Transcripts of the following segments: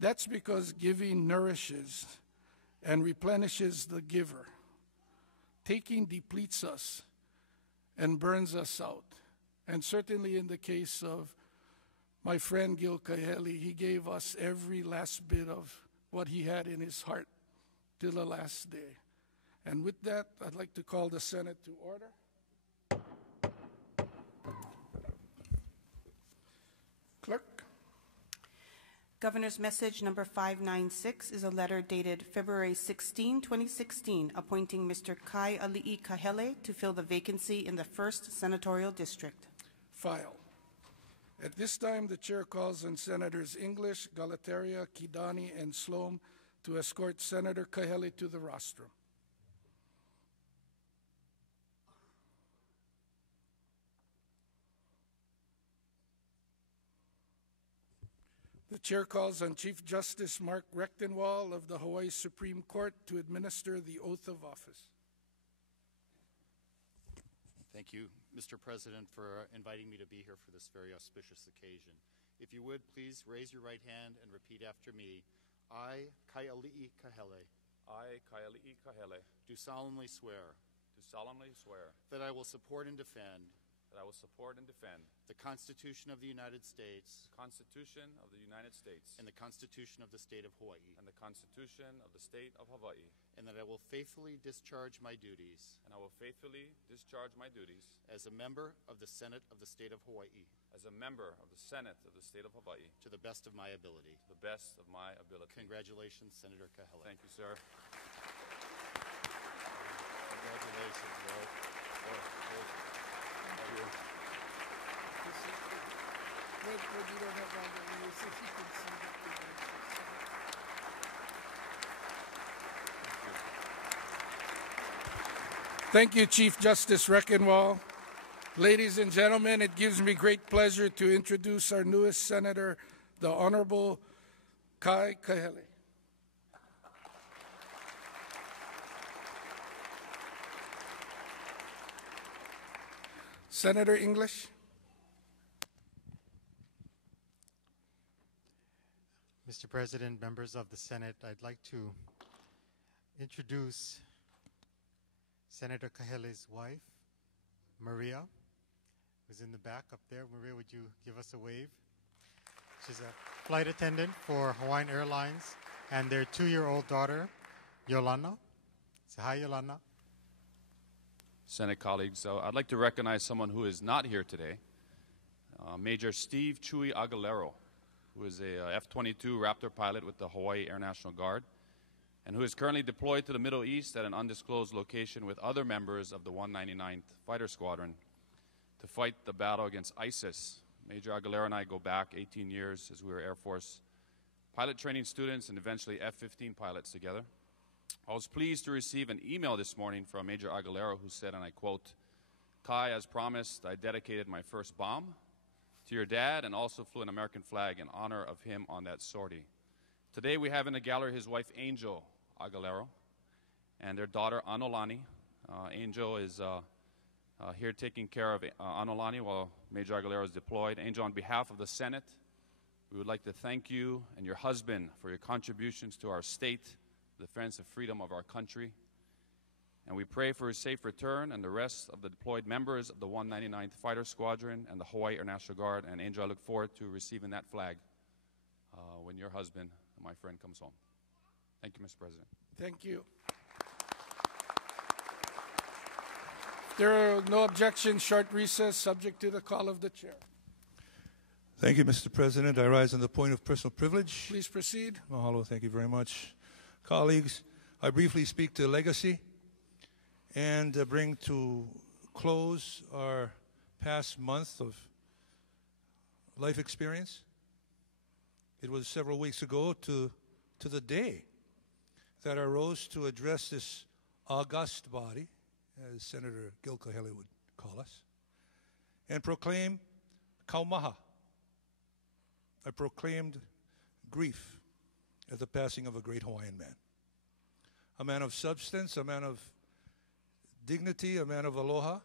That's because giving nourishes and replenishes the giver. Taking depletes us and burns us out. And certainly in the case of my friend Gil Kahele, he gave us every last bit of what he had in his heart till the last day. And with that, I'd like to call the Senate to order. Clerk. Governor's Message number 596 is a letter dated February 16, 2016, appointing Mr. Kahele Kahele to fill the vacancy in the 1st Senatorial District. File. At this time, the chair calls on Senators English, Galateria, Kidani, and Sloan to escort Senator Kahele to the rostrum. The chair calls on Chief Justice Mark Rechtenwald of the Hawaii Supreme Court to administer the oath of office. Thank you, Mr. President, for inviting me to be here for this very auspicious occasion. If you would, please raise your right hand and repeat after me. I, Kahele Kahele, I, Kahele Kahele, do solemnly swear that I will support and defend the Constitution of the United States the Constitution of the United States and the Constitution of the State of Hawaii, and the Constitution of the State of Hawaii, and that I will faithfully discharge my duties and I will faithfully discharge my duties as a member of the Senate of the State of Hawaii as a member of the Senate of the State of Hawaii to the best of my ability. to the best of my ability. Congratulations, Senator Kahele. Thank you, sir. Congratulations, Lord. Thank you. When you don't have all the rules, if you can see the Thank you, Chief Justice Rechtenwald. Ladies and gentlemen, it gives me great pleasure to introduce our newest senator, the Honorable Kai Kahele. Senator English. Mr. President, members of the Senate, I'd like to introduce Senator Kahele's wife, Maria, who's in the back up there. Maria, would you give us a wave? She's a flight attendant for Hawaiian Airlines, and their 2-year-old daughter, Yolanda. Say hi, Yolanda. Senate colleagues, I'd like to recognize someone who is not here today, Major Steve Chewy Aguilero, who is a F-22 Raptor pilot with the Hawaii Air National Guard, and who is currently deployed to the Middle East at an undisclosed location with other members of the 199th Fighter Squadron to fight the battle against ISIS. Major Aguilero and I go back 18 years as we were Air Force pilot training students and eventually F-15 pilots together. I was pleased to receive an email this morning from Major Aguilero who said, and I quote, "Kai, as promised, I dedicated my first bomb to your dad and also flew an American flag in honor of him on that sortie. Today we have in the gallery his wife, Angel Aguilero, and their daughter, Anolani. Angel is here taking care of Anolani while Major Aguilero is deployed. Angel, on behalf of the Senate, we would like to thank you and your husband for your contributions to our state, the defense of freedom of our country. And we pray for his safe return and the rest of the deployed members of the 199th Fighter Squadron and the Hawaii Air National Guard. And Angel, I look forward to receiving that flag when your husband, my friend, comes home. Thank you, Mr. President. Thank you. If there are no objections, short recess, subject to the call of the chair. Thank you, Mr. President. I rise on the point of personal privilege. Please proceed. Mahalo, thank you very much. Colleagues, I briefly speak to legacy and bring to close our past month of life experience. It was several weeks ago to the day that I rose to address this august body, as Senator Gil Kahele would call us, and proclaim kaumaha. I proclaimed grief at the passing of a great Hawaiian man. A man of substance, a man of dignity, a man of aloha.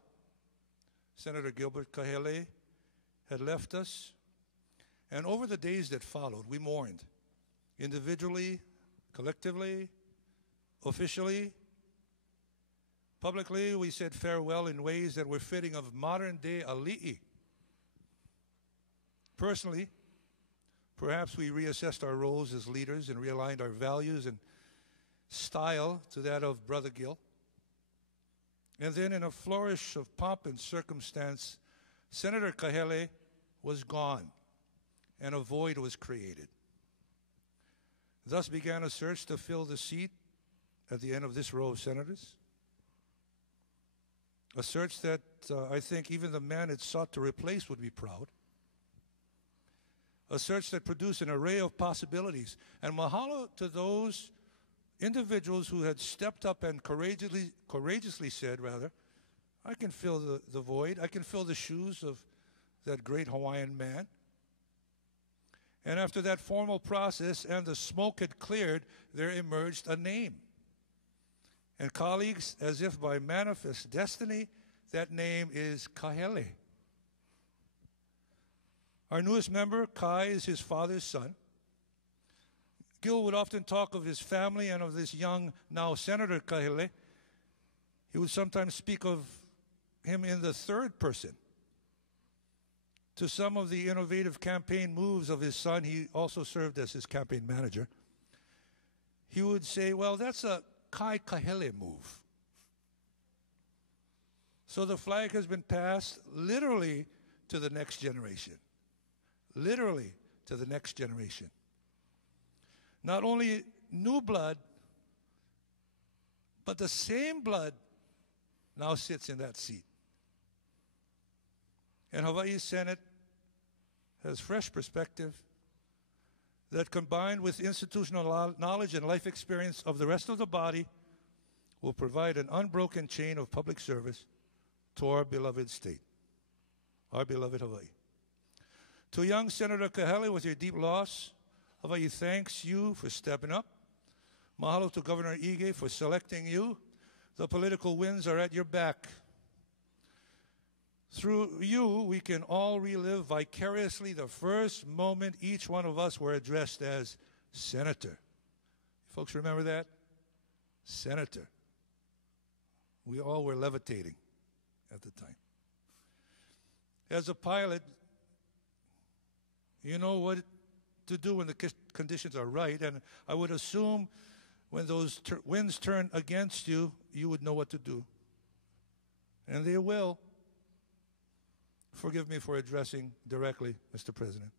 Senator Gilbert Kahele had left us, and over the days that followed, we mourned individually, collectively, officially, publicly, we said farewell in ways that were fitting of modern-day ali'i. Personally, perhaps we reassessed our roles as leaders and realigned our values and style to that of Brother Gil. And then in a flourish of pomp and circumstance, Senator Kahele was gone, and a void was created. Thus began a search to fill the seat at the end of this row of senators. A search that I think even the man it sought to replace would be proud. A search that produced an array of possibilities. And mahalo to those individuals who had stepped up and courageously said, I can fill the void. I can fill the shoes of that great Hawaiian man. And after that formal process and the smoke had cleared, there emerged a name. And colleagues, as if by manifest destiny, that name is Kahele. Our newest member, Kai, is his father's son. Gil would often talk of his family and of this young, now Senator Kahele. He would sometimes speak of him in the third person. To some of the innovative campaign moves of his son, he also served as his campaign manager. He would say, well, that's a Kai Kahele move. So the flag has been passed literally to the next generation. Literally to the next generation. Not only new blood, but the same blood now sits in that seat. And Hawaii's Senate has fresh perspective that, combined with institutional knowledge and life experience of the rest of the body, will provide an unbroken chain of public service to our beloved state, our beloved Hawaii. To young Senator Kahele, with your deep loss, Hawaii thanks you for stepping up. Mahalo to Governor Ige for selecting you. The political winds are at your back. Through you, we can all relive vicariously the first moment each one of us were addressed as Senator. Folks remember that? Senator. We all were levitating at the time. As a pilot, you know what to do when the conditions are right, and I would assume when those winds turn against you, you would know what to do. And they will. Forgive me for addressing directly, Mr. President.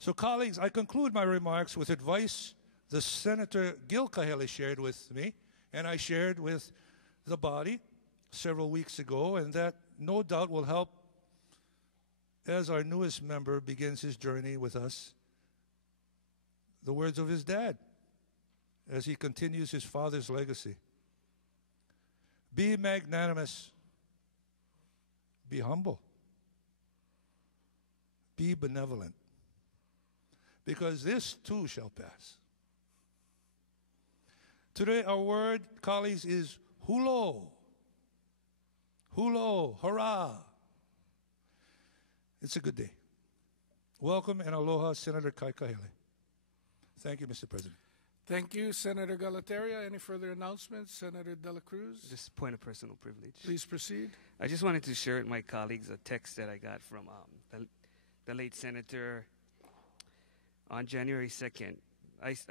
So, colleagues, I conclude my remarks with advice the Senator Gil Kahele shared with me, and I shared with the body several weeks ago, and that no doubt will help as our newest member begins his journey with us. The words of his dad as he continues his father's legacy. Be magnanimous. Be humble. Be benevolent. Because this too shall pass. Today our word, colleagues, is hulo. Hulo, hurrah. It's a good day. Welcome and aloha, Senator Kai Kahele. Thank you, Mr. President. Thank you, Senator Galateria. Any further announcements? Senator De La Cruz? Just a point of personal privilege. Please proceed. I just wanted to share with my colleagues a text that I got from the late senator on January 2nd.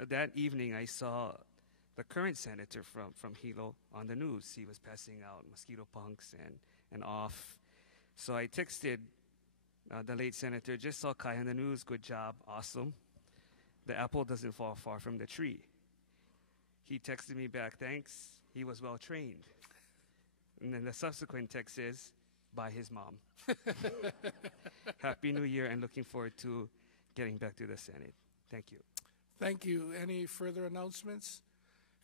That evening, I saw the current senator from Hilo on the news. He was passing out mosquito punks and off. So I texted the late senator, just saw Kai on the news, good job, awesome. The apple doesn't fall far from the tree. He texted me back, thanks, he was well trained. And then the subsequent text is, by his mom. Happy New Year and looking forward to getting back to the Senate. Thank you. Thank you. Any further announcements?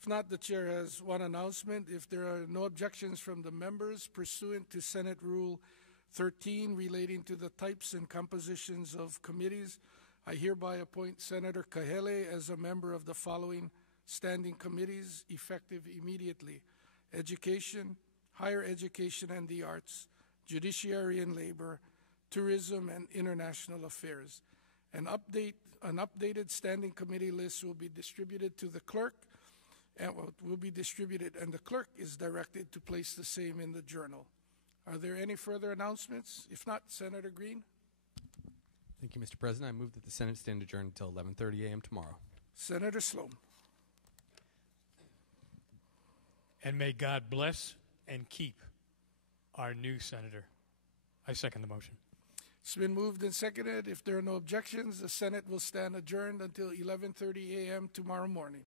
If not, the chair has one announcement. If there are no objections from the members pursuant to Senate Rule 13 relating to the types and compositions of committees, I hereby appoint Senator Kahele as a member of the following standing committees effective immediately: Education, Higher Education and the Arts, Judiciary and Labor, Tourism and International Affairs. An updated standing committee list will be distributed to the clerk and the clerk is directed to place the same in the journal. Are there any further announcements? If not, Senator Green. Thank you, Mr. President. I move that the Senate stand adjourned until 11:30 a.m. tomorrow. Senator Sloan. And may God bless and keep our new senator. I second the motion. It's been moved and seconded. If there are no objections, the Senate will stand adjourned until 11:30 a.m. tomorrow morning.